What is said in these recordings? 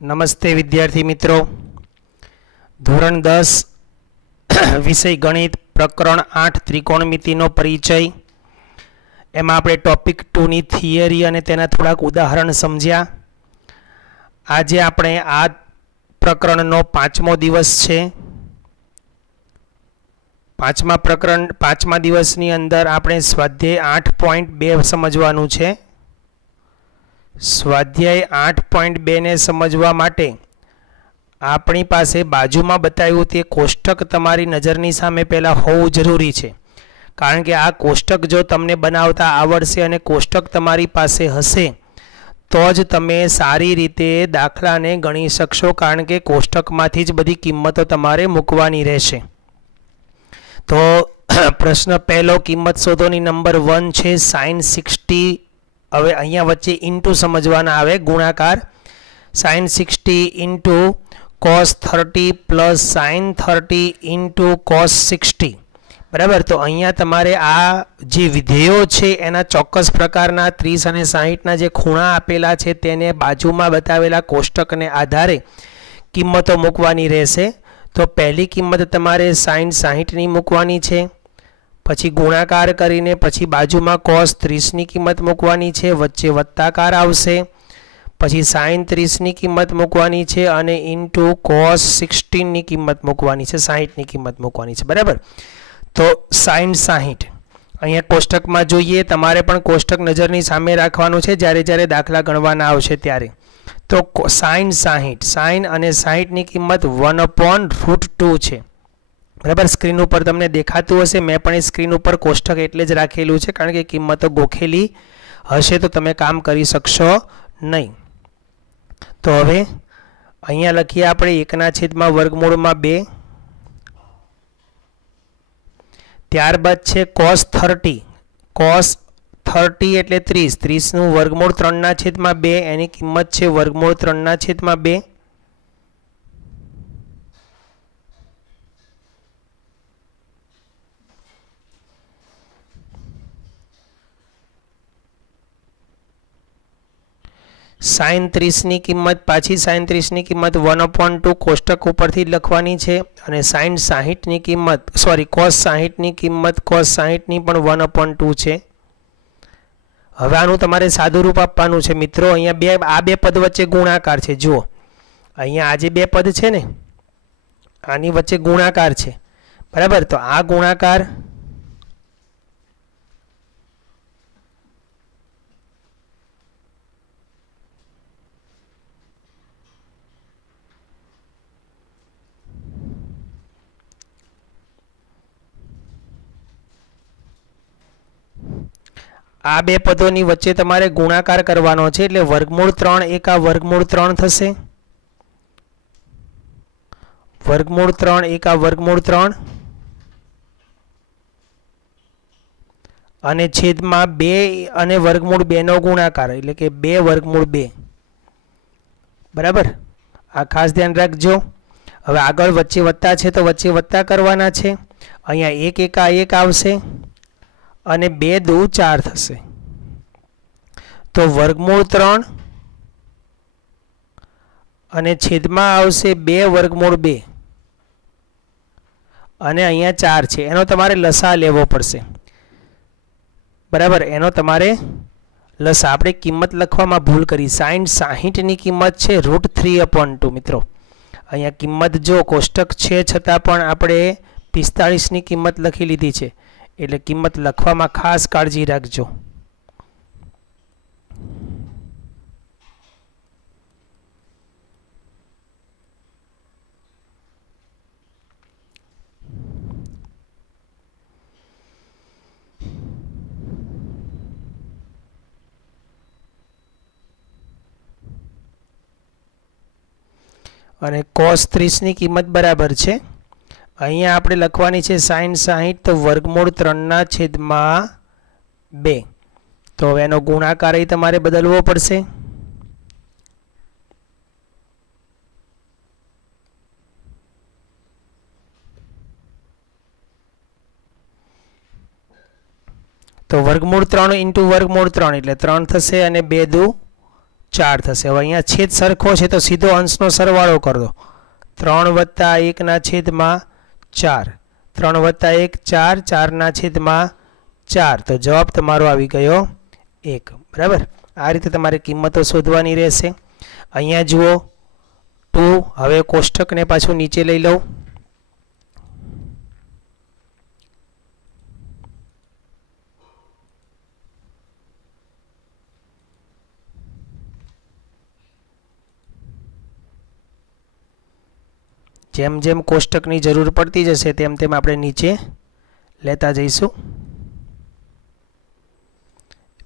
નમસ્તે વિદ્યાર્થી મિત્રો, ધોરણ 10 વિષય ગણિત પ્રકરણ 8 ત્રિકોણમિતિનો પરિચય. એમાં આપણે ટોપિક 2 ની થિયરી અને તેના થોડાક ઉદાહરણ સમજ્યા. આજે આપણે આ પ્રકરણનો 5મો દિવસ છે. પાંચમા દિવસની અંદર આપણે સ્વાધ્યાય 8.2 સમજવાનું છે. સ્વાધ્યાય 8.2 ને સમજવા માટે આપણી પાસે બાજુમાં બતાવ્યું તે કોષ્ટક તમારી નજરની સામે પહેલાં હોવું જરૂરી છે, કારણ કે આ કોષ્ટક જો તમને બનાવતા આવડશે અને કોષ્ટક તમારી પાસે હશે તો જ તમે સારી રીતે દાખલાને ગણી શકશો, કારણ કે કોષ્ટકમાંથી જ બધી કિંમતો તમારે મૂકવાની રહેશે. તો પ્રશ્ન પહેલો, કિંમત શોધોની નંબર 1 છે sin 60. હવે અહીંયા વચ્ચે ઇન્ટુ સમજવાના આવે, ગુણાકાર. sin 60 into cos 30 plus sin 30 into cos 60. બરાબર. તો અહીંયા તમારે આ જે વિધેયો છે એના ચોક્કસ પ્રકારના 30 અને 60ના જે ખૂણા આપેલા છે તેને બાજુમાં બતાવેલા કોષ્ટકને આધારે કિંમતો મૂકવાની રહેશે. તો પહેલી કિંમત તમારે sin 60ની મૂકવાની છે, પછી ગુણાકાર કરીને પછી બાજુમાં cos 30ની કિંમત મૂકવાની છે, વચ્ચે વત્તાકાર આવશે, પછી sin 30ની કિંમત મૂકવાની છે અને ઇન્ટુ cos 16ની કિંમત મૂકવાની છે, 60ની કિંમત મૂકવાની છે. બરાબર. તો sin 60 અહીંયા કોષ્ટકમાં જોઈએ, તમારે પણ કોષ્ટક નજરની સામે રાખવાનું છે જ્યારે દાખલા ગણવાના આવશે ત્યારે. તો sin 60, sin અને 60ની કિંમત 1/√2 છે. બરાબર. સ્ક્રીન ઉપર તમને દેખાતું હશે, મેં પણ એ સ્ક્રીન ઉપર કોષ્ટક એટલે જ રાખેલું છે કારણ કે કિંમતો ગોખેલી હશે તો તમે કામ કરી શકશો નહીં. તો હવે અહીંયા લખીએ આપણે 1/√2. ત્યારબાદ છે cos 30. cos 30 એટલે 30, 30નું વર્ગમૂળ 3/2, એની કિંમત છે વર્ગમૂળ 3/2. sin 30ની કિંમત, પાછી sin 30ની કિંમત 1/2 કોષ્ટક ઉપરથી લખવાની છે, અને sin 60ની કિંમત cos 60ની કિંમત cos 60ની પણ 1/2 છે. હવે આનું તમારે સાદું રૂપ આપવાનું છે મિત્રો. અહીંયા આ બે પદ વચ્ચે ગુણાકાર છે. જુઓ અહીંયા આ જે બે પદ છે ને આની વચ્ચે ગુણાકાર છે. બરાબર. તો આ ગુણાકાર આ બે પદોની વચ્ચે તમારે ગુણાકાર કરવાનો છે, એટલે વર્ગમૂળ 3 એકા વર્ગમૂળ 3 થશે, વર્ગમૂળ 3 એકા વર્ગમૂળ 3 અને છેદમાં 2 અને વર્ગમૂળ 2 નો ગુણાકાર એટલે કે 2/2. બરાબર. આ ખાસ ધ્યાન રાખજો. હવે આગળ વચ્ચે વત્તા છે તો વચ્ચે વત્તા કરવાના છે. અહીંયા 1 એકા 1 આવશે અને 2 દુ 4 થશે. તો વર્ગમૂળ 3 અને છેદમાં આવશે 2/2 અને અહીંયા 4 છે, એનો તમારે લસા લેવો પડશે. બરાબર. એનો તમારે લસા. આપણે કિંમત લખવામાં ભૂલ કરી. sin 60ની કિંમત છે √3/2 મિત્રો. અહીંયા કિંમત જો કોષ્ટક છે છતાં પણ આપણે 45ની કિંમત લખી લીધી છે, એટલે કિંમત લખવામાં ખાસ કાળજી રાખજો. અને cos 30ની કિંમત બરાબર છે. અહીંયા આપણે લખવાની છે sin 60 તો વર્ગમૂળ 3/2. તો હવે એનો ગુણાકાર તમારે બદલવો પડશે. તો વર્ગમૂળ 3 ઇન્ટુ વર્ગમૂળ 3 એટલે 3 થશે અને 2 દુ 4 થશે। હવે અહીંયા છેદ સરખો છે તો સીધો અંશનો સરવાળો કરી દો। 3 + 1/4, 3 + 1 4, 4/4, તો જવાબ તમારો આવી ગયો 1। બરાબર, આ રીતે તમારે કિંમતો શોધવાની રહેશે। અહીંયા જુઓ 2, હવે કોષ્ટકને પાછું નીચે લઈ લઉં। જેમ જેમ કોષ્ટકની જરૂર પડતી જશે તેમ તેમ આપણે નીચે લેતા જઈશું।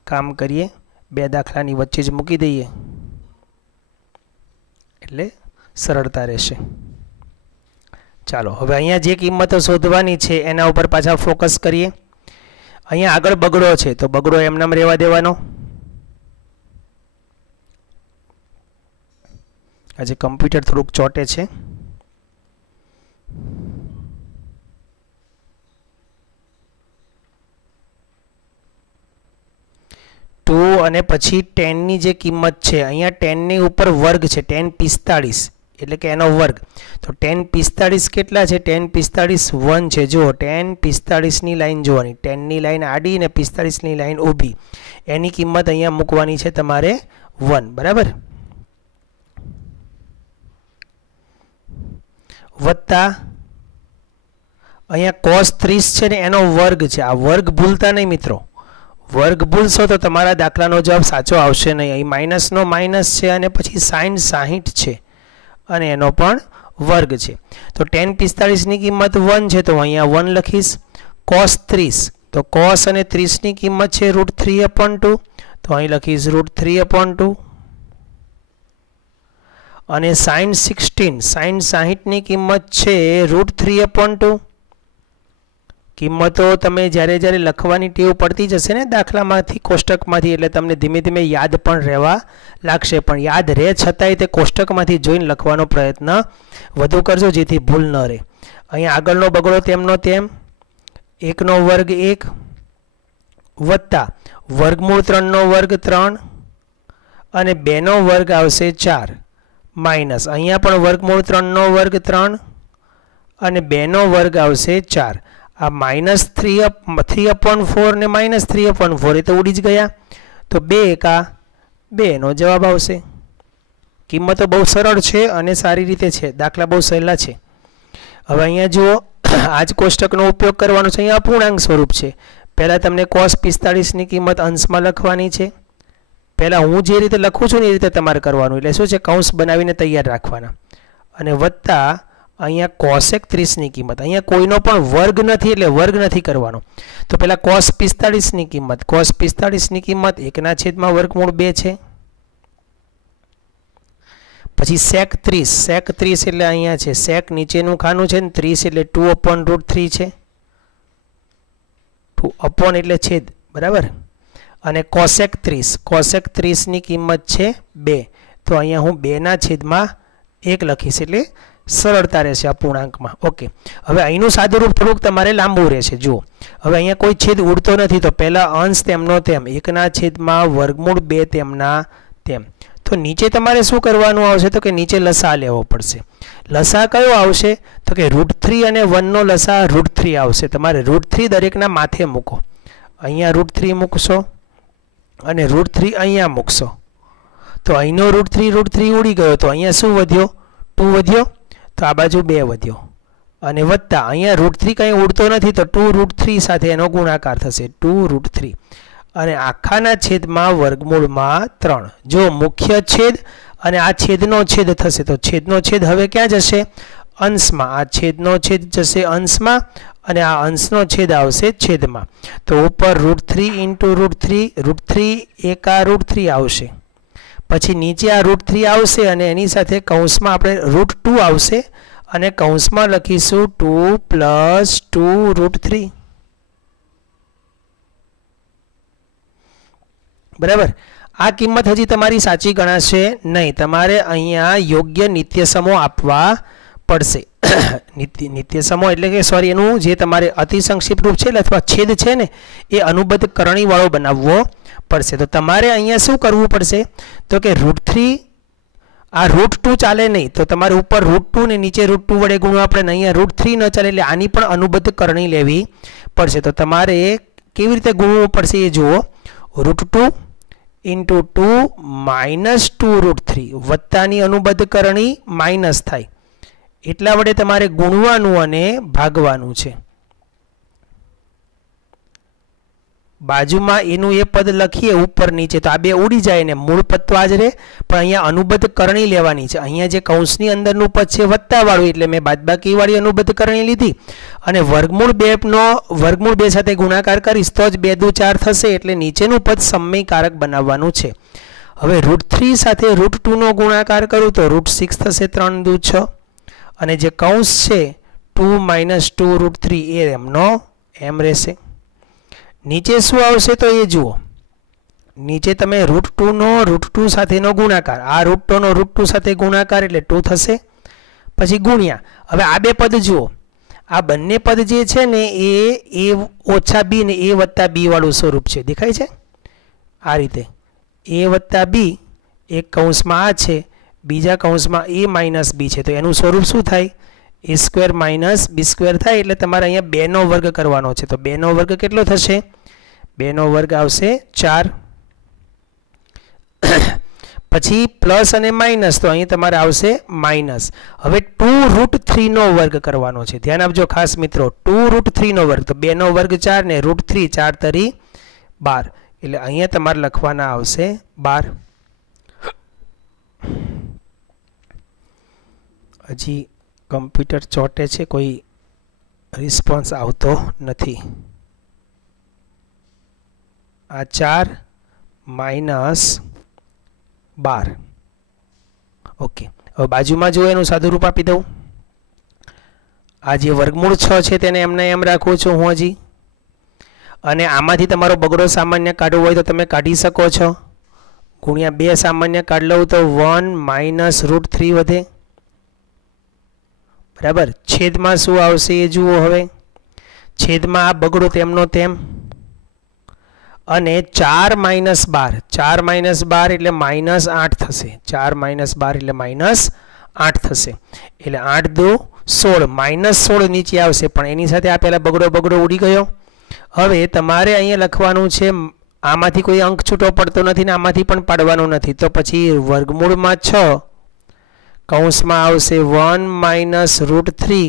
કામ કરીએ, 2 દાખલાની વચ્ચે જ મૂકી દઈએ એટલે સરળતા રહેશે। ચાલો હવે અહીંયા જે કિંમતો શોધવાની છે એના ઉપર પાછા ફોકસ કરીએ। અહીંયા આગળ બગડો છે તો બગડો એમનેમ રહેવા દેવાનો। આજે કમ્પ્યુટર થોડુંક ચોટે છે। 2 અને પછી 10 ની જે કિંમત છે અહીંયા 10 ની ઉપર વર્ગ છે 10 45 એટલે કે એનો વર્ગ। તો 10 45 કેટલા છે? 10 45 1 છે। જુઓ 10 45 ની લાઈન જોવાની, 10 ની લાઈન આડી અને 45 ની લાઈન ઊભી, એની કિંમત અહીંયા મૂકવાની છે તમારે 1। બરાબર, વત્તા અહીંયા cos 30 છે ને એનો વર્ગ છે। આ વર્ગ ભૂલતા નહીં મિત્રો, વર્ગ ભૂલશો તો તમારા દાખલાનો જવાબ સાચો આવશે નહીં। અહીં માઇનસનો માઇનસ છે અને પછી sin 60 છે અને એનો પણ વર્ગ છે। તો 10 45 ની કિંમત 1 છે તો અહીંયા 1 લખીશ। cos 30 તો cos અને 30 ની કિંમત છે √3/2 તો અહીં લખીશ √3/2 અને sin 16 sin 60 ની કિંમત છે √3/2। કિંમતો તમે જ્યારે જ્યારે લખવાની ટેવ પડતી જશે ને દાખલામાંથી કોષ્ટકમાંથી એટલે તમને ધીમે ધીમે યાદ પણ રહેવા લાગશે, પણ યાદ રહે છતાંય તે કોષ્ટકમાંથી જોઈને લખવાનો પ્રયત્ન વધુ કરજો જેથી ભૂલ ન રહે। અહીંયા આગળનો બગડો તેમનો તેમ 1 નો વર્ગ 1 વત્તા વર્ગમૂળ 3 નો વર્ગ 3 અને 2 નો વર્ગ આવશે 4 માઇનસ અહીંયા પણ વર્ગમૂળ 3 નો વર્ગ 3 અને 2 નો વર્ગ આવશે 4। આ -3/4 ને -3/4 એ તો ઉડી જ ગયા, તો 2 એકા 2 નો જવાબ આવશે। કિંમતો બહુ સરળ છે અને સારી રીતે છે, દાખલા બહુ સહેલા છે। હવે અહીંયા જુઓ આ જ કોષ્ટકનો ઉપયોગ કરવાનો છે। અહીંયા અપૂર્ણાંક સ્વરૂપ છે। પહેલાં તમને cos 45 ની કિંમત અંશમાં લખવાની છે। પહેલાં હું જે રીતે લખું છું ને એ રીતે તમારે કરવાનું, એટલે શું છે કૌંસ બનાવીને તૈયાર રાખવાના અને વત્તા અહીંયા cosec 30 ની કિંમત, અહીંયા કોઈનો પણ વર્ગ નથી એટલે વર્ગ નથી કરવાનો। તો પહેલાં cos 45 ની કિંમત, cos 45 ની કિંમત 1/√2 છે। પછી sec 30, sec 30 એટલે અહીંયા છે sec નીચેનું ખાનું છે ને 30 એટલે 2/√3 છે, 2 એટલે છેદ। બરાબર, અને cosec 30 ની કિંમત છે 2, તો અહીંયા હું 2/1 લખીશ એટલે સરળતા રહેશે અપૂર્ણાંકમાં। ઓકે, હવે અહીંનું સાદુરૂપ થોડુંક તમારે લાંબુ રહેશે। જુઓ હવે અહીંયા કોઈ છેદ ઉડતો નથી તો પહેલાં અંશ તેમનો તેમ 1/√2 તેમના તેમ। તો નીચે તમારે શું કરવાનું આવશે તો કે નીચે લસા લેવો પડશે। લસા કયો આવશે તો કે √3 અને 1 નો લસા √3 આવશે। તમારે √3 દરેકના માથે મૂકો, અહીંયા √3 મૂકશો અને √3 અહીંયા મૂકશો તો અહીંનો √3 ઉડી ગયો તો અહીંયા શું વધ્યો 2 વધ્યો, તો આ બાજુ 2 વધ્યો અને વત્તા અહીંયા √3 કંઈ ઉડતો નથી તો 2√3 સાથે એનો ગુણાકાર થશે 2√3 અને આખાના છેદમાં વર્ગમૂળમાં 3। જો મુખ્ય છેદ અને આ છેદનો છેદ થશે તો છેદનો છેદ હવે ક્યાં જશે? અંશમાં। આ છેદનો છેદ જશે અંશમાં અને આ અંશનો છેદ આવશે છેદમાં। તો ઉપર √3 × √3 એકા √3 આવશે, પછી નીચે આ √3 આવશે અને એની સાથે કૌંસમાં આપણે √2 આવશે અને કૌંસમાં લખીશું 2 + 2√3। બરાબર, આ કિંમત હજી તમારી સાચી ગણાશે નહીં, તમારે અહીંયા યોગ્ય નિત્યસમો આપવા પડશે। નિત્યસમો એટલે કે સોરી એનું જે તમારે અતિ સંક્ષિપ્ત રૂપ છે અથવા છેદ છે ને એ અનુબદ્ધ કરણીવાળો બનાવવો પડશે. તો તમારે અહીંયા શું કરવું પડશે તો કે √3 આ √2 ચાલે નહીં તો તમારે ઉપર √2 ને નીચે √2 વડે ગુણવા આપણે અહીંયા √3 ન ચાલે એટલે આની પણ અનુબદ્ધ કરણી લેવી પડશે. તો તમારે કેવી રીતે ગુણવું પડશે એ જુઓ. √2 × 2 - 2 √3 વત્તાની અનુબદ્ધ કરણી માઇનસ થાય એટલા વડે તમારે ગુણવાનું અને ભાગવાનું છે. બાજુમાં એનું એ પદ લખીએ ઉપર નીચે તો આ બે ઉડી જાય ને મૂળ પદ તો આ જ રહે પણ અહીંયા અનુબદ્ધ કરણી લેવાની છે. અહીંયા જે કૌંસની અંદરનું પદ છે વત્તાવાળું એટલે મેં બાદબાકીવાળી અનુબદ્ધ કરણી લીધી અને વર્ગમૂળ 2 નો વર્ગમૂળ 2 સાથે ગુણાકાર કરીશ તો જ 2 દુ 4 થશે એટલે નીચેનું પદ સમયકારક બનાવવાનું છે. હવે √3 સાથે √2 નો ગુણાકાર કરું તો √6 થશે 3 દુ 6 અને જે કૌંસ છે 2 - 2 √3 એ એમનો એમ રહેશે. નીચે શું આવશે તો એ જુઓ. નીચે તમે √2 નો √2 સાથેનો ગુણાકાર આ √2 નો √2 સાથે ગુણાકાર એટલે 2 થશે પછી ગુણ્યા. હવે આ બે પદ જુઓ આ બંને પદ જે છે ને એ ઓછા બી ને એ વત્તા બી વાળું સ્વરૂપ છે. દેખાય છે આ રીતે એ વત્તા બી એક કૌંસમાં આ છે બીજા કૌંસમાં એ માઇનસ બી છે તો એનું સ્વરૂપ શું થાય a² - b² થાય એટલે તમારે અહીંયા 2 નો વર્ગ કરવાનો છે. તો 2 નો વર્ગ કેટલો થશે 2 નો વર્ગ આવશે 4 પછી પ્લસ અને માઇનસ તો અહીં તમારે આવશે માઇનસ. હવે 2√3 નો વર્ગ કરવાનો છે. ધ્યાન આપજો ખાસ મિત્રો 2√3 નો વર્ગ તો 2 નો વર્ગ 4 ને √3 4 તરી 12 એટલે અહીંયા તમારે લખવાના આવશે 12. હજી કમ્પ્યુટર ચોટે છે કોઈ રિસ્પોન્સ આવતો નથી. આ 4 - 12 ઓકે. હવે બાજુમાં જો એનું સાદું રૂપ આપી દઉં. આ જે વર્ગમૂળ 6 છે તેને એમને એમ રાખું છું હું હજી અને આમાંથી તમારો બગડો સામાન્ય કાઢવો હોય તો તમે કાઢી શકો છો. ગુણ્યા 2 સામાન્ય કાઢ લઉં તો 1 - √3 વધે બરાબર. છેદમાં શું આવશે એ જુઓ. હવે છેદમાં આ બગડો તેમનો તેમ અને 4 - 12 4 - 12 એટલે -8 થશે 4 - 12 એટલે -8 થશે એટલે 8 દુ 16 -16 નીચે આવશે પણ એની સાથે આ પહેલા બગડો ઉડી ગયો. હવે તમારે અહીંયા લખવાનું છે આમાંથી કોઈ અંક છૂટો પડતો નથી ને આમાંથી પણ પાડવાનો નથી તો પછી વર્ગમૂળમાં 6 કૌંસમાં આવશે 1 - √3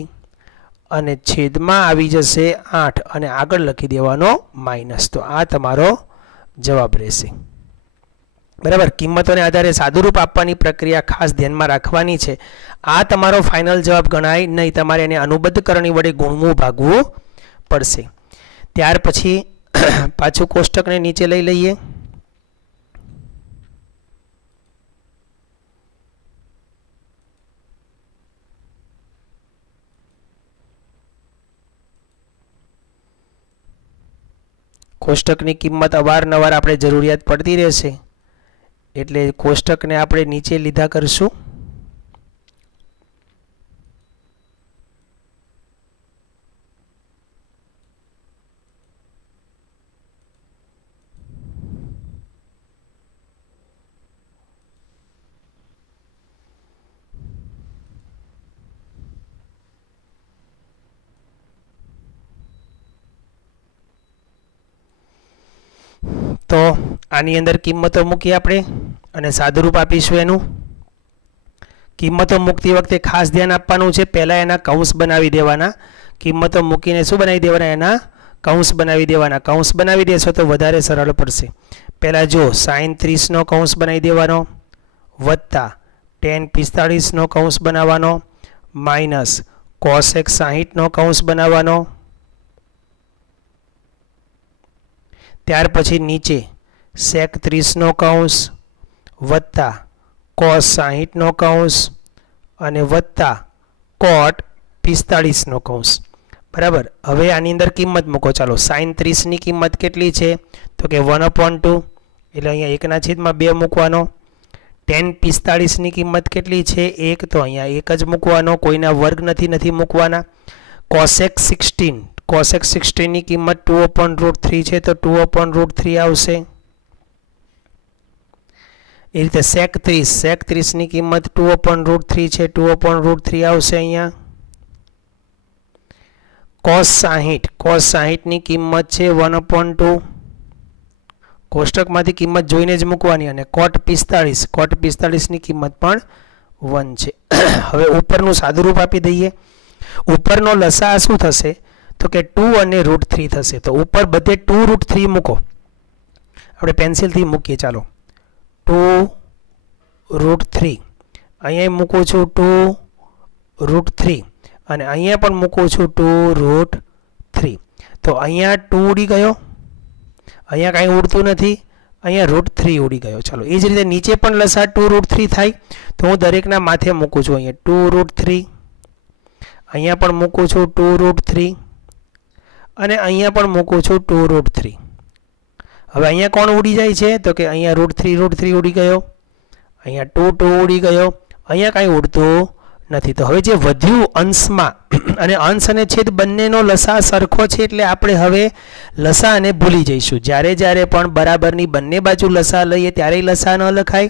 અને છેદમાં આવી જશે 8 અને આગળ લખી દેવાનો માઇનસ. તો આ તમારો જવાબ રહેશે બરાબર. કિંમતોને આધારે સાદુરૂપ આપવાની પ્રક્રિયા ખાસ ધ્યાનમાં રાખવાની છે. આ તમારો ફાઇનલ જવાબ ગણાય નહીં. તમારે એને અનુબદ્ધ કરણી વડે ગુણવું ભાગવું પડશે. ત્યાર પછી પાછું કોષ્ટકને નીચે લઈ લઈએ. કોષ્ટકની કિંમત અવારનવાર આપણે જરૂરિયાત પડતી રહેશે એટલે કોષ્ટકને આપણે નીચે લીધા કરશું. તો આની અંદર કિંમતો મૂકી આપણે અને સાદુરૂપ આપીશું એનું. કિંમતો મૂકતી વખતે ખાસ ધ્યાન આપવાનું છે પહેલાં એના કૌંસ બનાવી દેવાના. કિંમતો મૂકીને શું બનાવી દેવાના એના કૌંસ બનાવી દેવાના. કૌંસ બનાવી દેશો તો વધારે સરળ પડશે. પહેલાં જો sin 30 નો કૌંસ બનાવી દેવાનો વત્તા tan 45 નો કૌંસ બનાવવાનો માઇનસ cos x 60 નો કૌંસ બનાવવાનો. ત્યાર પછી નીચે sec 30 નો કૌંસ વત્તા cos 60 નો કૌંસ અને વત્તા cot 45 નો કૌંસ બરાબર. હવે આની અંદર કિંમત મૂકો. ચાલો sin 30 ની કિંમત કેટલી છે તો કે 1/2 એટલે અહીંયા 1/2 મૂકવાનો. tan 45 ની કિંમત કેટલી છે 1 તો અહીંયા 1 જ મૂકવાનો. કોઈના વર્ગ નથી મૂકવાના. cosec 16 ની કિંમત 2/√3 છે તો 2/√3 આવશે. એ રીતે sec 30 ની કિંમત 2/√3 છે, 2/√3 આવશે અહીંયા. cos 60 ની કિંમત છે 1/2. કોષ્ટકમાંથી કિંમત જોઈને જ મૂકવાની. અને cot 45 ની કિંમત પણ 1 છે. હવે ઉપરનું સાદુરૂપ આપી દઈએ. ઉપરનો લસા શું થશે તો કે 2 અને √3 થશે. તો ઉપર બધે 2√3 મૂકો. આપણે પેન્સિલથી મૂકીએ. ચાલો 2√3 અહીંયા મૂકું છું 2√3 અને અહીંયા પણ મૂકું છું 2√3. તો અહીંયા 2 ઉડી ગયો, અહીંયા કાંઈ ઉડતું નથી, અહીંયા √3 ઉડી ગયો. ચાલો એ જ રીતે નીચે પણ લસા 2√3 થાય. તો હું દરેકના માથે મૂકું છું અહીંયા 2√3, અહીંયા પણ મૂકું છું 2√3 અને અહીંયા પણ મૂકું છું 2√3. હવે અહીંયા કોણ ઉડી જાય છે તો કે અહીંયા √3 ઉડી ગયો, અહીંયા 2 ઉડી ગયો, અહીંયા કાંઈ ઉડતું નથી. તો હવે જે વધ્યું અંશમાં, અને અંશ અને છેદ બંનેનો લસા સરખો છે એટલે આપણે હવે લસાને ભૂલી જઈશું. જ્યારે પણ બરાબરની બંને બાજુ લસા લઈએ ત્યારે લસા ન લખાય,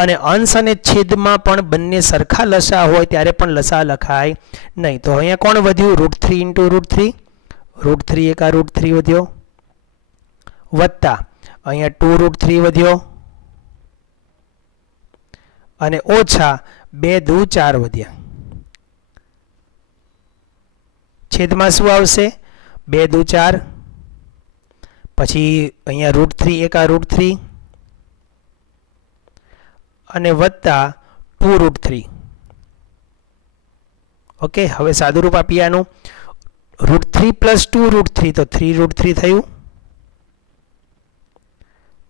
અને અંશ અને છેદમાં પણ બંને સરખા લસા હોય ત્યારે પણ લસા લખાય નહીં. તો અહીંયા કોણ વધ્યું? √3 × √3 એકા √3 વધ્યો, વત્તા અહીંયા 2√3 વધ્યો, અને ઓછા 2 × 4 વધ્યા. છેદમાં શું આવશે? 2 × 4, પછી અહીંયા √3 એકા √3 અને વત્તા 2√3. ઓકે, હવે સાદુરૂપ આપીએ આનું. √3 + 2√3 તો 3√3 થયું,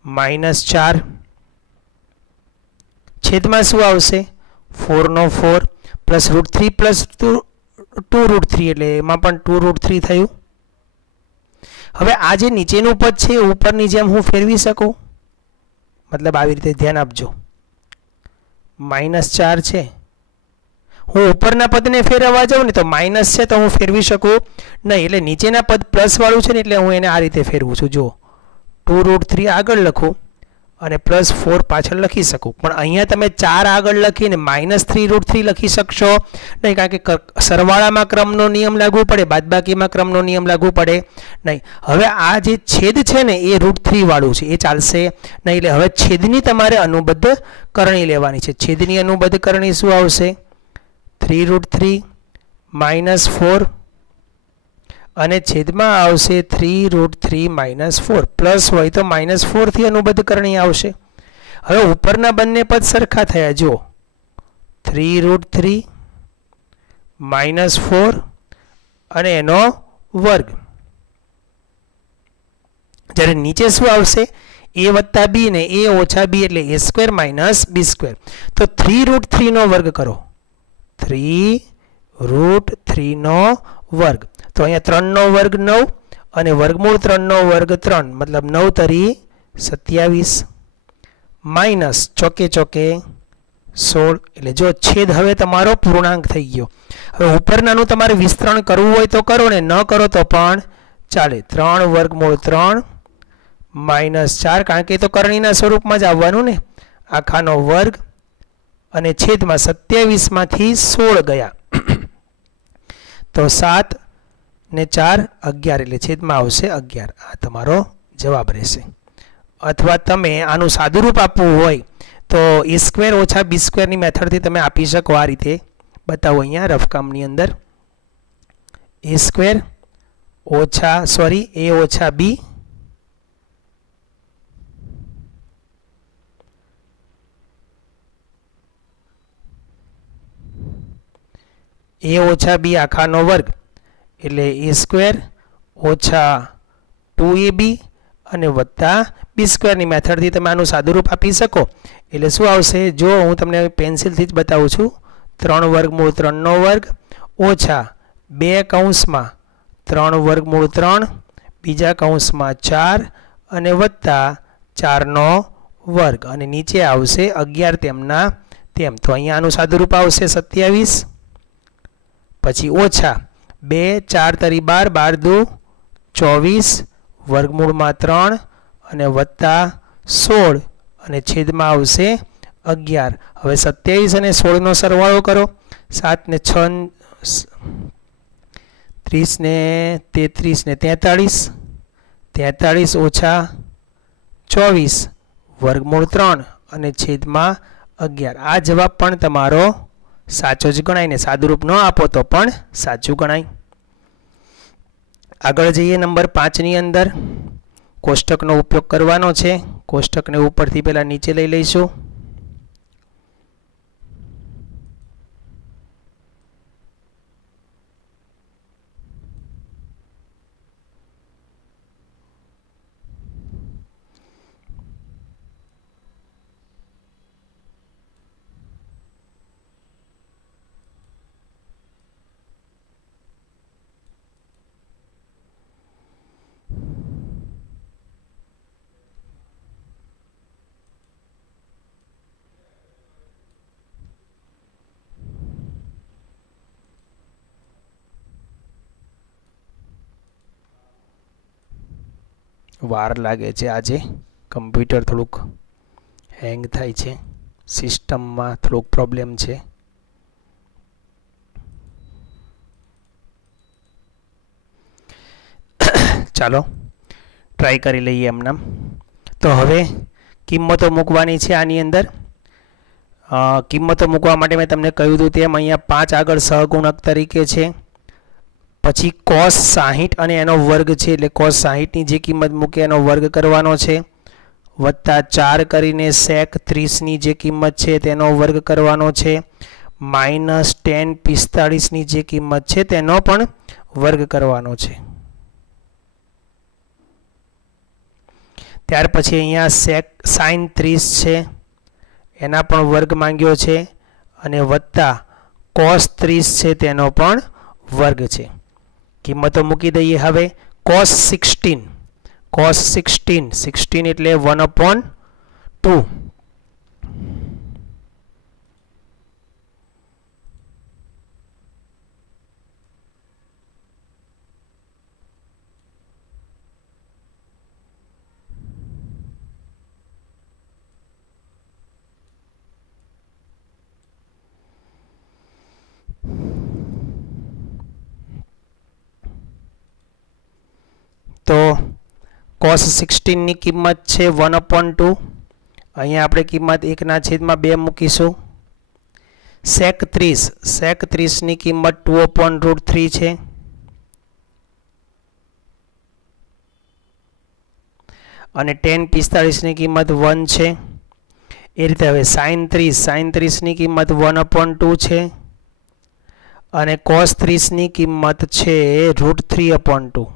-4. છેદમાં શું આવશે? 4/4 પ્લસ √3 + 2√3 એટલે એમાં પણ 2√3 થયું. હવે આ જે નીચેનું પદ છે ઉપરની જેમ હું ફેરવી શકું? મતલબ આવી રીતે ધ્યાન આપજો. -4 છે, હું ઉપરના પદને ફેરવવા જાઉં ને તો માઇનસ છે તો હું ફેરવી શકું નહીં. એટલે નીચેના પદ પ્લસ વાળું છે ને એટલે હું એને આ રીતે ફેરવું છું. જો 2√3 આગળ લખું અને +4 પાછળ લખી શકું, પણ અહીંયા તમે 4 આગળ લખીને -3√3 લખી શકશો નહીં, કારણ કે સરવાળામાં ક્રમનો નિયમ લાગુ પડે, બાદબાકીમાં ક્રમનો નિયમ લાગુ પડે નહીં. હવે આ જે છેદ છે ને એ √3 વાળું છે, એ ચાલશે નહીં. એટલે હવે છેદની તમારે અનુબદ્ધ કરણી લેવાની છે. છેદની અનુબદ્ધ કરણી શું આવશે? 3√3 -4 અને છેદમાં આવશે 3√3 -4. પ્લસ હોય તો -4 થી અનુબદ્ધ કરણી આવશે. હવે ઉપરના બંને પદ સરખા થયા. જો 3√3 -4 અને એનો વર્ગ. જ્યારે નીચે શું આવશે? a + b ને a - b એટલે a² - b². તો 3√3 નો વર્ગ કરો, 3√3 નો વર્ગ. તો અહીંયા 3 નો વર્ગ 9 અને વર્ગમૂળ 3 નો વર્ગ 3, મતલબ 9 તરી 27 માઇનસ ચોકે 16. એટલે જો છેદ હવે તમારો પૂર્ણાંક થઈ ગયો. હવે ઉપરનાનું તમારે વિસ્તરણ કરવું હોય તો કરો ને, ન કરો તો પણ ચાલે. 3 વર્ગમૂળ 3 -4, કારણ કે એ તો કરણીના સ્વરૂપમાં જ આવવાનું ને, આખાનો વર્ગ અને છેદમાં 27 માંથી 16 ગયા તો 7 ને 4 11 એટલે છેદમાં આવશે 11. આ તમારો જવાબ રહેશે. અથવા તમે આનું સાદુરૂપ આપવું હોય તો a² - b² ની મેથડથી તમે આપી શકો. આ રીતે બતાવો અહીંયા રફકામની અંદર. a² - b a - b આખાનો વર્ગ એટલે a² - 2ab અને વત્તા b² ની મેથડથી તમે આનું સાદુરૂપ આપી શકો. એટલે શું આવશે? જો હું તમને પેન્સિલથી જ બતાવું છું. 3 વર્ગમૂળ 3 નો વર્ગ ઓછા 2 કૌંસમાં 3 વર્ગમૂળ 3 બીજા કૌંસમાં 4 અને વત્તા 4 નો વર્ગ, અને નીચે આવશે 11 તેમના તેમ. તો અહીંયા આનું સાદુરૂપ આવશે 27, પછી ઓછા 2 4 તરી 12 12 × 2 24 વર્ગમૂળમાં 3 અને વત્તા 16 અને છેદમાં આવશે 11. હવે 27 અને 16 નો સરવાળો કરો. 7 ને 6 30 ને 33 ને 43, 43 ઓછા 24 વર્ગમૂળ 3 અને છેદમાં 11. આ જવાબ પણ તમારો સાચો જ ગણાય ને સાદુરૂપ ન આપો તો પણ સાચું ગણાય. આગળ જઈએ નંબર 5 ની અંદર કોષ્ટકનો ઉપયોગ કરવાનો છે. કોષ્ટકને ઉપરથી પહેલા નીચે લઈ લઈશું. વાર લાગે છે. આજે કમ્પ્યુટર થોડુંક હેંગ થાય છે, સિસ્ટમમાં થોડુંક પ્રોબ્લેમ છે. ચાલો ટ્રાય કરી લઈએ એમનામ. તો હવે કિંમતો મૂકવાની છે આની અંદર. કિંમતો મૂકવા માટે મેં તમને કહ્યું હતું તેમ અહીંયા 5 આગળ સહગુણક તરીકે છે. પછી cos 60 અને એનો વર્ગ છે એટલે cos 60 ની જે કિંમત મૂકે એનો વર્ગ કરવાનો છે, વત્તા 4 કરીને sec 30 ની જે કિંમત છે તેનો વર્ગ કરવાનો છે, માઇનસ tan 45 ની જે કિંમત છે તેનો પણ વર્ગ કરવાનો છે. ત્યાર પછી અહીંયા sec sin 30 છે એના પણ વર્ગ માંગ્યો છે અને વત્તા cos 30 છે તેનો પણ વર્ગ છે. કિંમતો મૂકી દઈએ. હવે cos 16 એટલે 1/2. તો cos 16 ની કિંમત છે 1/2. અહીંયા આપણે કિંમત 1/2 મૂકીશું. sec 30 ની કિંમત 2/√3 છે. અને tan 45 ની કિંમત 1 છે. એ રીતે હવે sin 30 ની કિંમત 1/2 છે અને cos 30 ની કિંમત છે √3/2.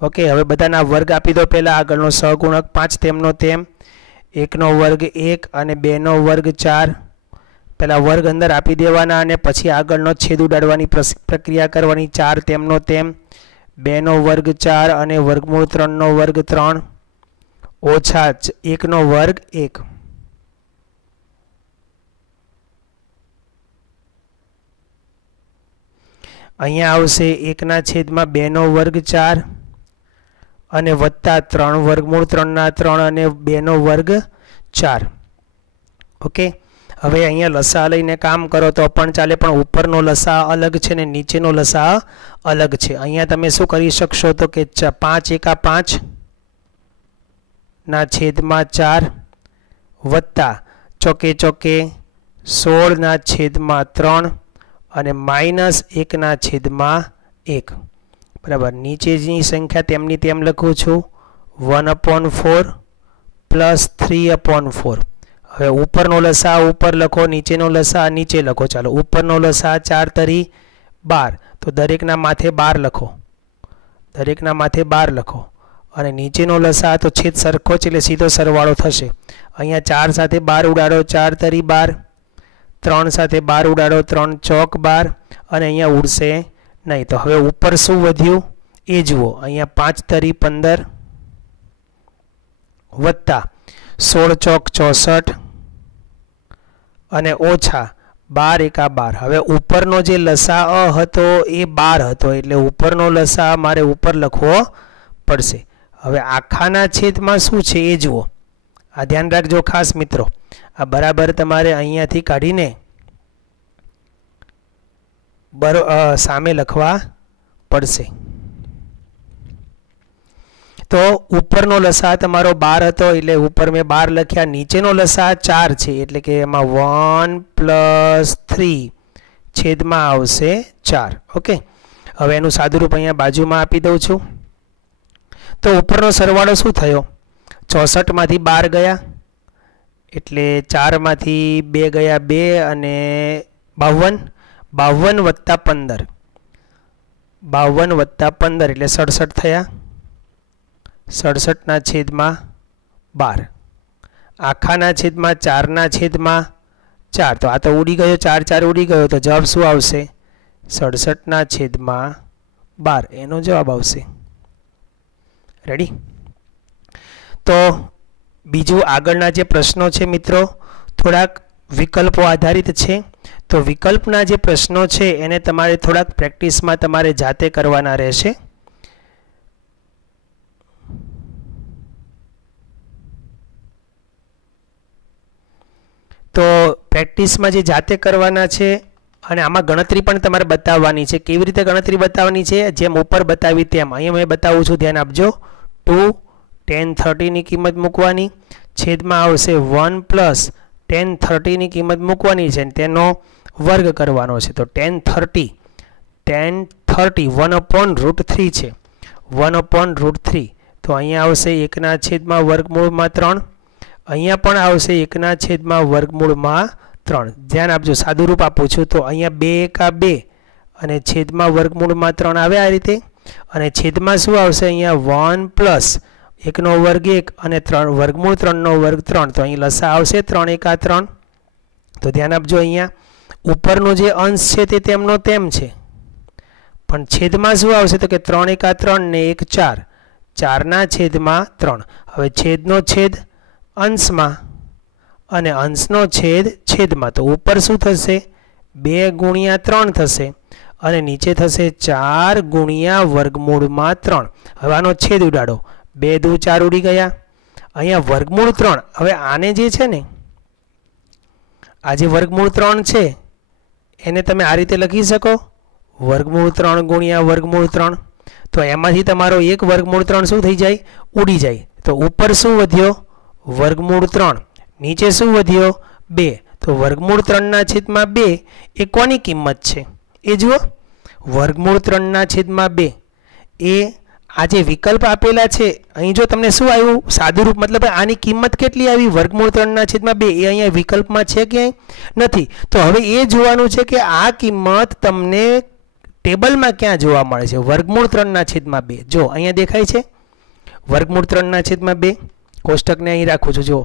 ઓકે, હવે બધાના વર્ગ આપી દો. પહેલા આગળનો સહગુણક 5 તેમનો તેમ, 1 નો વર્ગ 1 અને 2 નો વર્ગ 4. પહેલા વર્ગ અંદર આપી દેવાના અને પછી આગળનો છેદ ઉડાડવાની પ્રક્રિયા કરવાની. 4 તેમનો તેમ, 2 નો વર્ગ 4 અને વર્ગમૂળ 3 નો વર્ગ 3 ઓછા 1 નો વર્ગ 1. અહીંયા આવશે 1/2 નો વર્ગ 4 અને વત્તા 3 વર્ગમૂળ 3/3 અને 2 નો વર્ગ 4. ઓકે, હવે અહીંયા લસા લઈને કામ કરો તો પણ ચાલે, પણ ઉપરનો લસા અલગ છે ને નીચેનો લસા અલગ છે. અહીંયા તમે શું કરી શકશો તો કે 5 × 5 ના છેદમાં 4 વત્તા ચોકે 16 ના છેદમાં 3 અને માઇનસ 1/1. બરાબર. નીચેની સંખ્યા તેમની તેમ લખું છું, 1/4 પ્લસ 3/4. હવે ઉપરનો લસા ઉપર લખો, નીચેનો લસા નીચે લખો. ચાલો, ઉપરનો લસા 4 તરી 12, તો દરેકના માથે 12 લખો. દરેકના માથે 12 લખો. અને નીચેનો લસા તો છેદ સરખો છે એટલે સીધો સરવાળો થશે. અહીંયા 4 સાથે 12 ઉડાડો, 4 તરી 12, 3 સાથે 12 ઉડાડો, 3 ચોક 12 અને અહીંયા ઉડશે નહીં. તો હવે ઉપર શું વધ્યું એ જુઓ. અહીંયા 5 તરી 15 વત્તા 16 ચોક 64 અને ઓછા 12 × 12. હવે ઉપરનો જે લસા હતો એ 12 હતો એટલે ઉપરનો લસા મારે ઉપર લખવો પડશે. હવે આખાના છેદમાં શું છે એ જુઓ, આ ધ્યાન રાખજો ખાસ મિત્રો, આ બરાબર તમારે અહીંયાથી કાઢીને સામે લખવા પડશે. તો ઉપરનો લસા તમારો 12 હતો એટલે ઉપર મેં 12 લખ્યા, નીચેનો લસા 4 છે એટલે કે એમાં 1 + 3 છેદમાં આવશે 4. ઓકે, હવે એનું સાદુરૂપ અહીંયા બાજુમાં આપી દઉં છું. તો ઉપરનો સરવાળો શું થયો, 64 માંથી 12 ગયા એટલે 4 માંથી 2 ગયા 2 અને 52, 52 વત્તા 15, 52 વત્તા 15 એટલે 67 થયા. 67 ના છેદમાં 12, આખાના છેદમાં 4 ના છેદમાં 4, તો આ તો ઉડી ગયો, 4 4 ઉડી ગયો, તો જવાબ શું આવશે 67 ના છેદમાં 12 એનો જવાબ આવશે. રેડી. તો બીજું આગળના જે પ્રશ્નો છે મિત્રો થોડાક વિકલ્પો આધારિત છે. તો વિકલ્પના જે પ્રશ્નો છે એને તમારે થોડાક પ્રેક્ટિસમાં તમારે જાતે કરવાના રહેશે. તો પ્રેક્ટિસમાં જે જાતે કરવાના છે અને આમાં ગણતરી પણ તમારે બતાવવાની છે. કેવી રીતે ગણતરી બતાવવાની છે, જેમ ઉપર બતાવી તેમ અહીંયા મેં બતાવું છું, ધ્યાન આપજો. 2 tan 30 ની કિંમત મૂકવાની, છેદમાં આવશે 1 + tan 30 ની કિંમત મૂકવાની છે, તેનો વર્ગ કરવાનો છે. તો tan 30 1/√3 છે, 1/√3, તો અહીંયા આવશે 1 છેદમાં વર્ગમૂળમાં 3, અહીંયા પણ આવશે 1 છેદમાં વર્ગમૂળમાં 3. ધ્યાન આપજો, સાદું રૂપ આપું છું. તો અહીંયા 2 × 2 અને છેદમાં વર્ગમૂળમાં 3 આવે આ રીતે, અને છેદમાં શું આવશે અહીંયા 1 + 1 નો વર્ગ 1 અને 3 વર્ગમૂળ 3 નો વર્ગ 3, તો અહીં લસા આવશે 3 × 3. તો ધ્યાન આપજો, અહીંયા ઉપરનો જે અંશ છે તે તેમનો તેમ છે, પણ છેદમાં શું આવશે તો કે 3 × 3 ને 1 4, 4 ના છેદમાં 3. હવે છેદનો છેદ અંશમાં અને અંશનો છેદ છેદમાં, તો ઉપર શું થશે 2 × 3 થશે અને નીચે થશે 4 × વર્ગમૂળમાં 3. હવે આનો છેદ ઉડાડો, 2 × 2 = 4 ઉડી ગયા. અહીંયા વર્ગમૂળ 3, હવે આને જે છે ને આ જે વર્ગમૂળ 3 છે એને તમે આ રીતે લખી શકો, વર્ગમૂળ 3 × વર્ગમૂળ 3. તો એમાંથી તમારો એક વર્ગમૂળ 3 શું થઈ જાય, ઉડી જાય. તો ઉપર શું વધ્યો વર્ગમૂળ 3, નીચે શું વધ્યો 2. તો વર્ગમૂળ 3 ના છેદમાં 2 એ કોની કિંમત છે એ જુઓ, વર્ગમૂળ 3 ના છેદમાં 2 એ આ જે વિકલ્પ આપેલા છે અહીં જો તમને શું આવ્યું સાદુરૂપ, મતલબ આની કિંમત કેટલી આવી વર્ગમૂળ 3 ના છેદમાં 2, એ અહીંયા વિકલ્પમાં છે ક્યાંય નથી. તો હવે એ જોવાનું છે કે આ કિંમત તમને ટેબલમાં ક્યાં જોવા મળે છે. વર્ગમૂળ 3 ના છેદમાં 2 જો અહીંયા દેખાય છે, વર્ગમૂળ 3 ના છેદમાં 2, કોષ્ટકને અહીં રાખું છું. જો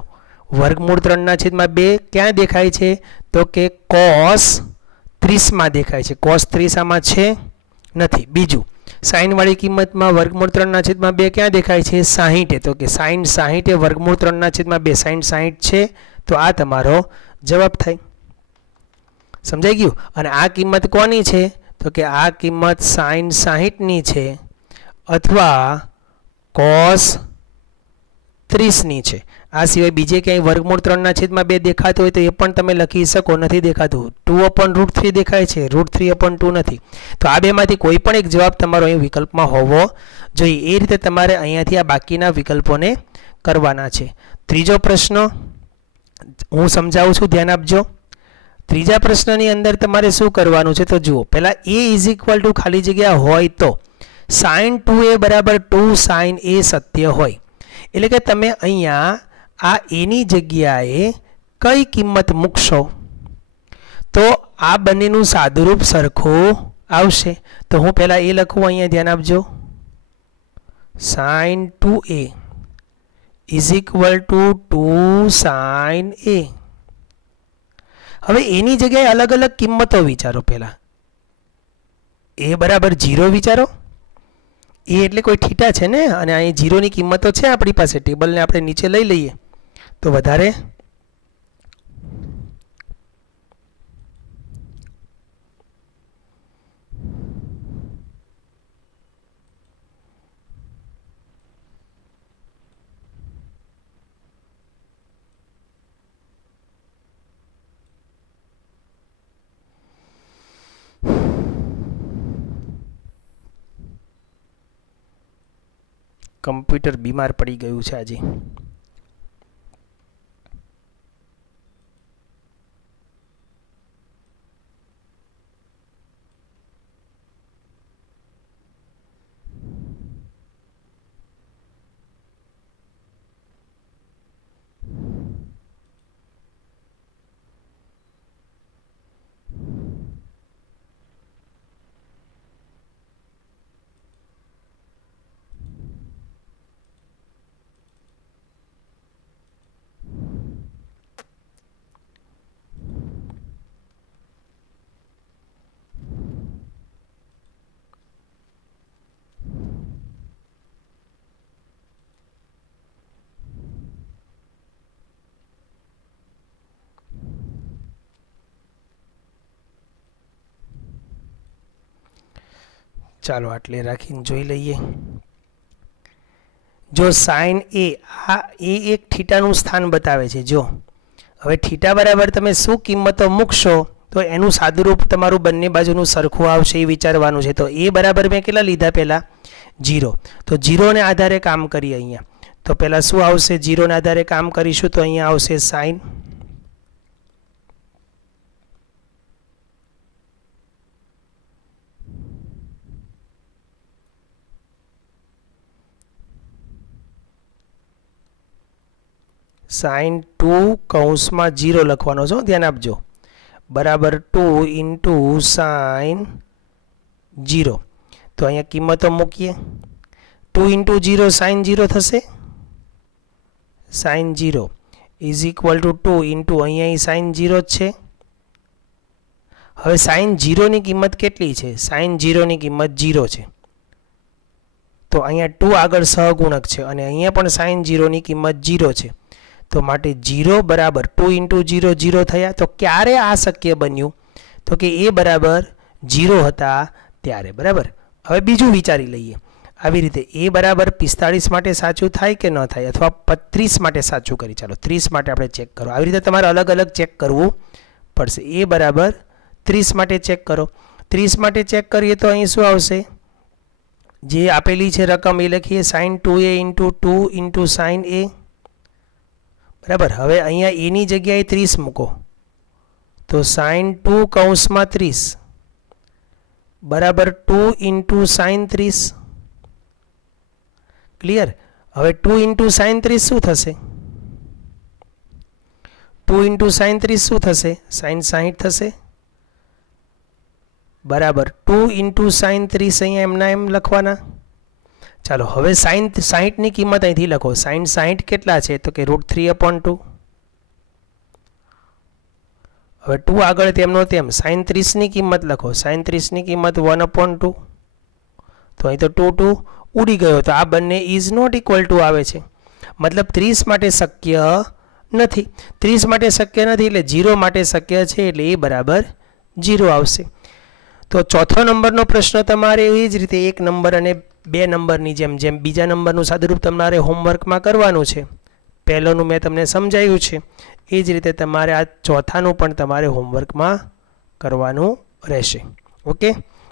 વર્ગમૂળ 3 ના છેદમાં 2 ક્યાં દેખાય છે તો કે cos 30 માં દેખાય છે. cos 30 આમાં છે નથી. બીજું સાઈન વાળી કિંમતમાં વર્ગમૂળ 3 ના છેદમાં 2 ક્યાં દેખાય છે 60, તો કે sin 60 એ વર્ગમૂળ 3 ના છેદમાં 2 sin 60 છે. તો આ તમારો જવાબ થાય. સમજાઈ ગયું. અને આ કિંમત કોની છે તો કે આ કિંમત sin 60 ની છે અથવા cos 30 ની છે. આ સિવાય બીજે ક્યાંય વર્ગમૂળ 3 ના છેદમાં 2 દેખાતું હોય તો એ પણ તમે લખી શકો. નથી દેખાતું. 2/√3 દેખાય છે, √3/2 નથી. તો આ બેમાંથી કોઈ પણ એક જવાબ તમારો અહીં વિકલ્પમાં હોવો જોઈએ. એ રીતે તમારે અહીંયાથી આ બાકીના વિકલ્પોને કરવાના છે. ત્રીજો પ્રશ્ન હું સમજાવું છું, ધ્યાન આપજો. ત્રીજા પ્રશ્નની અંદર તમારે શું કરવાનું છે તો જુઓ. પહેલા a = ખાલી જગ્યા હોય તો sin 2a = 2 sin a સત્ય હોય, એટલે કે તમે અહીંયા આ એની જગ્યાએ કઈ કિંમત મૂકશો તો આ બંનેનું સાદુરૂપ સરખું આવશે. તો હું પહેલાં એ લખું, અહીંયા ધ્યાન આપજો. sin 2a = 2 sin a. હવે એની જગ્યાએ અલગ અલગ કિંમતો વિચારો. પહેલાં a = 0 વિચારો. એ એટલે કોઈ થીટા છે ને, અને અહીં 0 ની કિંમતો છે આપણી પાસે. ટેબલને આપણે નીચે લઈ લઈએ તો વધારે કમ્પ્યુટર બીમાર પડી ગયું છે આજે. ચાલો આટલે રાખીને જોઈ લઈએ. જો સાઇન એ આ એ એક થીટાનું સ્થાન બતાવે છે. જો હવે થીટા બરાબર તમે શું કિંમતો મૂકશો તો એનું સાદુરૂપ તમારું બંને બાજુનું સરખું આવશે એ વિચારવાનું છે. તો એ બરાબર મેં કેટલા લીધા પહેલાં 0. તો 0ને આધારે કામ કરીએ અહીંયા. તો પહેલાં શું આવશે? 0ને આધારે કામ કરીશું તો અહીંયા આવશે સાઇન. સાઇન 2 કૌંસમાં 0 લખવાનો છો, ધ્યાન આપજો. બરાબર 2 ઇન્ટુ સાઇન 0. તો અહીંયા કિંમતો મૂકીએ. 2 ઇન્ટુ 0 સાઇન 0 થશે. Sine 0 is equal to 2 into અહીંયા સાઇન 0 જ છે. હવે સાઇન 0ની કિંમત કેટલી છે? સાઇન 0ની કિંમત 0 છે. તો અહીંયા 2 આગળ સહગુણક છે અને અહીંયા પણ સાઇન 0ની કિંમત 0 છે. તો માટે 0 બરાબર 2 ઇન્ટુ 0 0 થયા. તો ક્યારે આ શક્ય બન્યું? તો કે એ બરાબર 0 હતા ત્યારે. બરાબર. હવે બીજું વિચારી લઈએ. આવી રીતે એ બરાબર 45 માટે સાચું થાય કે ન થાય, અથવા 35 માટે સાચું કરી. ચાલો 30 માટે આપણે ચેક કરો. આવી રીતે તમારે અલગ અલગ ચેક કરવું પડશે. એ બરાબર 30 માટે ચેક કરો. 30 માટે ચેક કરીએ તો અહીં શું આવશે? જે આપેલી છે રકમ એ લખીએ. Sine 2a into 2 into sine a. બરાબર. હવે અહીંયા એની જગ્યાએ 30 મૂકો તો સાઇન 2 કૌંસમાં 30 બરાબર 2 ઇન્ટુ સાઇન 30. ક્લિયર? હવે 2 ઇન્ટુ સાઇન 30 શું થશે? 2 ઇન્ટુ સાઇન 30 શું થશે? સાઇન 60 થશે. બરાબર 2 ઇન્ટુ સાઇન 30 અહીંયા એમના એમ લખવાના. ચાલો હવે સાઇન 60ની કિંમત અહીંથી લખો. સાઇન 60 કેટલા છે? તો કે √3/2. હવે 2 આગળ તેમનો તેમ સાઇન 30ની કિંમત લખો. સાઇન 30ની કિંમત 1/2. તો અહીં તો 2 ઉડી ગયો. તો આ બંને ઇઝ નોટ ઇક્વલ ટુ આવે છે. મતલબ 30 માટે શક્ય નથી. 30 માટે શક્ય નથી એટલે 0 માટે શક્ય છે, એટલે એ બરાબર 0 આવશે. તો ચોથો નંબરનો પ્રશ્ન તમારે એ જ રીતે 1 નંબર અને 2 નંબરની જેમ બીજા નંબરનું સાદુરૂપ તમારે હોમવર્કમાં કરવાનું છે. પહેલાંનું મેં તમને સમજાવ્યું છે એ જ રીતે તમારે આ ચોથાનું પણ તમારે હોમવર્કમાં કરવાનું રહેશે. ઓકે.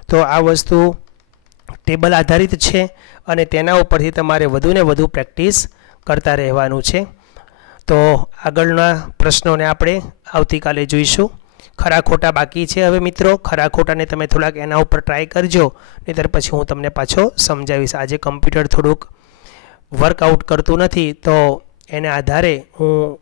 તો આ વસ્તુ ટેબલ આધારિત છે અને તેના ઉપરથી તમારે વધુને વધુ પ્રેક્ટિસ કરતા રહેવાનું છે. તો આગળના પ્રશ્નોને આપણે આવતીકાલે જોઈશું. ખરા ખોટા બાકી છે. હવે મિત્રો ખરા ખોટાને તમે થોડાક એના ઉપર ટ્રાય કરજો, નહીંતર પછી હું તમને પાછો સમજાવીશ. આજે કમ્પ્યુટર થોડુંક વર્કઆઉટ કરતું નથી, તો એને આધારે હું